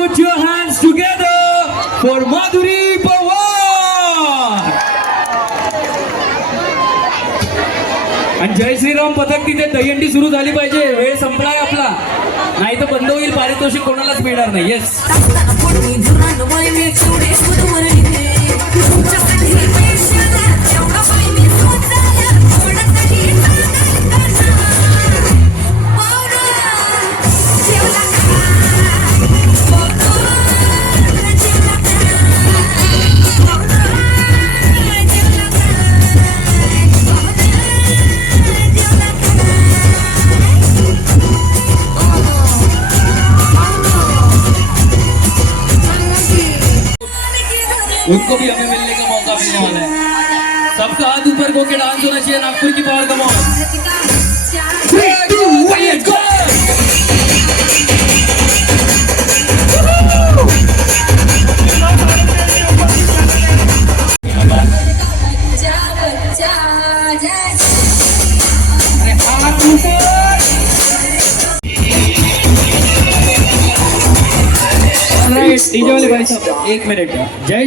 put your hands together for Madhuri Pawar. आणि जय श्रीराम पथक तिथे दहीहंडी सुरू झाली पाहिजे. वेळ संपलाय आपला, नाही तर बंद होईल. पारितोषिक कोणालाच मिळणार नाही. येस उनको भी हमें मिलने का मौका मिलने वाला है. सबका हाथ ऊपर को के डांस होना चाहिए. नागपुर की पावर कमाओ. 3, 2, 1 go. डीजे वाले भाई साहब एक मिनिट. जय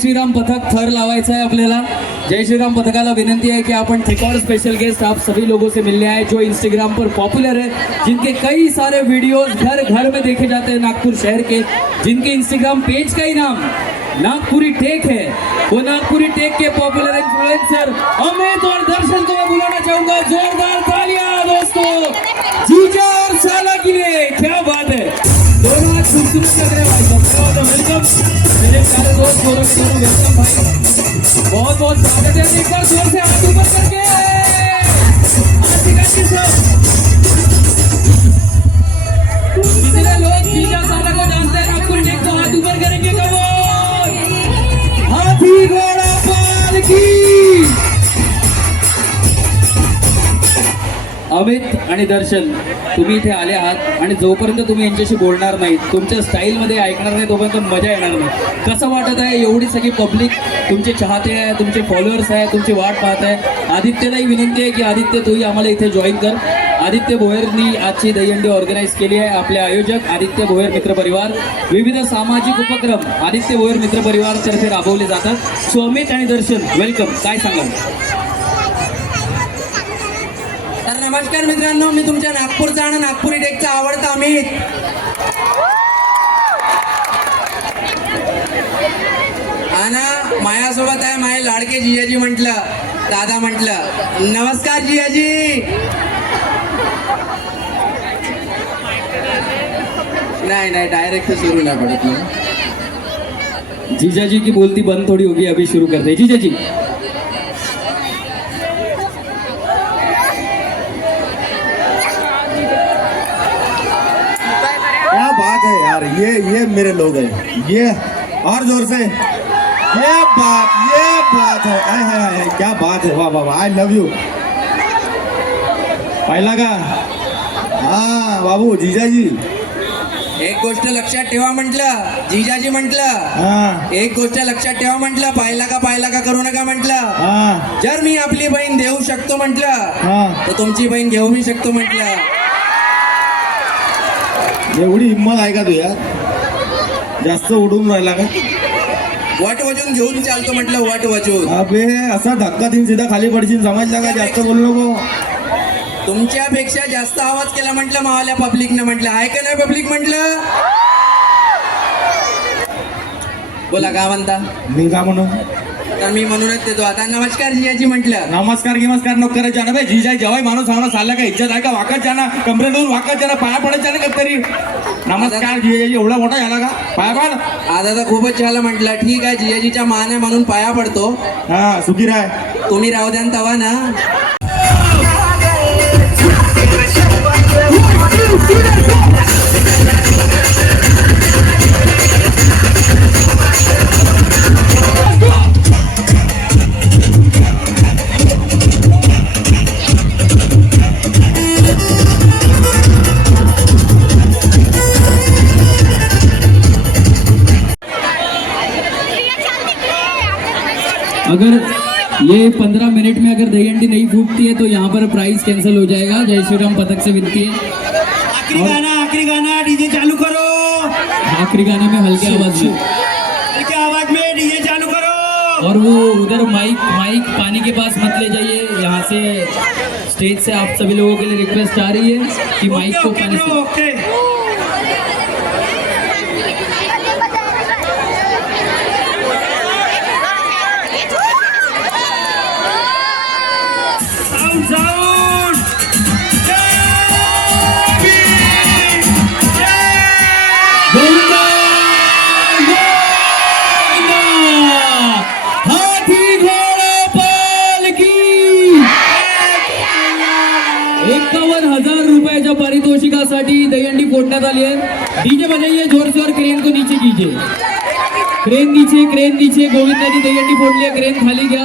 श्रीराम पथक थर लावायचा है आपल्याला. जय श्रीराम पथकाला विनंती है कि अपन एक और स्पेशल गेस्ट आप सभी लोगों से मिलने आए जो इंस्टाग्राम पर पॉपुलर है, जिनके कई सारे वीडियोस घर घर में देखे जाते हैं नागपुर शहर के, जिनके इंस्टाग्राम पेज का ही नाम नागपुरी टेक है. वो नागपुरी टेक के पॉपुलर इन्फ्लुएंसर अमित और दर्शन को मैं बुलाना चाहूंगा. जोरदार तालियां दोस्तों जीजा और साला के लिए. क्या बात है, दोनों आज खूबसूरत लग रहे हैं भाई साहब. वेलकम मेरे सारे दोस्त वेलकम भाई, बहुत बहुत स्वागत है. एक बार जोर से हाथ ऊपर करके कितने लोग जीजा साला को जानते हैं नागपुर टेक को हाथ ऊपर करेंगे. कब हाथी घोड़ा पालकी. अमित आणि दर्शन तुम्ही इथे आले आहात आणि जोपर्यंत तुम्ही यांच्याशी बोलणार नाही, तुमच्या स्टाईलमध्ये ऐकणार नाही, तोपर्यंत मजा येणार नाही. कसं वाटत आहे एवढी सगळी पब्लिक तुमचे चाहते आहे, तुमचे फॉलोअर्स आहे, तुमची वाट पाहत आहे. आदित्यलाही विनंती आहे की आदित्य तूही आम्हाला इथे जॉईन कर. आदित्य भोयरनी आजची दहीहंडी ऑर्गनाईज केली आहे. आपले आयोजक आदित्य भोयर मित्र परिवार, विविध सामाजिक उपक्रम आदित्य भोयर मित्र परिवार तर्फे राबवले जातात. सो अमित आणि दर्शन वेलकम. काय सांगाल? नमस्कार मित्रांनो, मी तुमच्या नागपूरचा आणि नागपुरी टेकचा आवडता अमित. आणि माझ्यासोबत आहे माझे लाडके जिजाजी म्हटलं, दादा म्हटलं. नमस्कार जिजाजी. नाही डायरेक्ट सुरू नाही पडत ना. जीजाजी की बोलती बंद थोड़ी होगी, अभी शुरू करते हैं. जीजाजी क्या बात है यार, ये मेरे लोग हैं. ये और जोर से ये बात है. आय क्या बात है. वाह वाह वाह, आई लव यू. पाहिला का? हाँ बाबू जीजाजी. एक गोष्ट लक्षात ठेवा म्हटलं, जिजाजी म्हटलं. हाँ एक गोष्ट लक्षात ठेवा म्हटलं, पाहिला का करू नका म्हटलं. हाँ जर मी आपली बहीण देऊ शकतो म्हटलं, हाँ तर तुमची बहीण घेऊ मी शकतो म्हटलं. एवढी हिंमत आहे का तू यार? जास्त उडून राहिला का? वट वजून घेऊन चालतो म्हटलं, वट वजून. अबे असा धक्का देऊन सीधा खाली पडशील, समजला का? जास्त बोलू नको. तुमच्यापेक्षा जास्त आवाज केला म्हटलं मावाल्या पब्लिकनं म्हटलं. आहे का नाही पब्लिक म्हटलं? बोला का म्हणता? मी का म्हणू? तर मी म्हणूनच देतो आता. नमस्कार जिजाजी म्हटलं. नमस्कार नको करायचं जाना भाई. जीजाई जेव्हा माणूस आम्हाला चालला का इज्जत आहे का? वाकत जाना, कमरेवरून वाकत जाना, पाया पडत जाना का तरी. नमस्कार जिजाजी. एवढा मोठा झाला का? पाया पड. आता तर खूपच झालं म्हटलं. ठीक आहे, जिजाजीच्या मान आहे म्हणून पाया पडतो. हा सुखी राय. तुम्ही राहू द्या तवा ना. अगर ये 15 मिनट में अगर दहीहंडी नहीं फूटती है तो यहाँ पर प्राइस कैंसिल हो जाएगा. जय श्रीराम पथक से विनती है. आखिरी गाना डीजे चालू करो. आखिरी गाने में हल्के आवाज में, हल्के आवाज में डीजे चालू करो। और वो उधर माइक माइक पानी के पास मत ले जाइए, यहाँ से स्टेज से आप सभी लोगों के लिए रिक्वेस्ट आ रही है कि माइक को ओके पानी ब्रो, से okay. Sound sound. Govinda, Govinda, हाथी घोड़ा पालकी 51,000 रुपयाच्या पारितोषिकासाठी दहीहंडी फोडण्यात आली आहे। डीजे बजाइए जोर से और क्रेन को नीचे कीजिए, क्रेन नीचे, क्रेन नीचे। गोविंदानी दहीहंडी फोडली आहे, क्रेन खाली घ्या।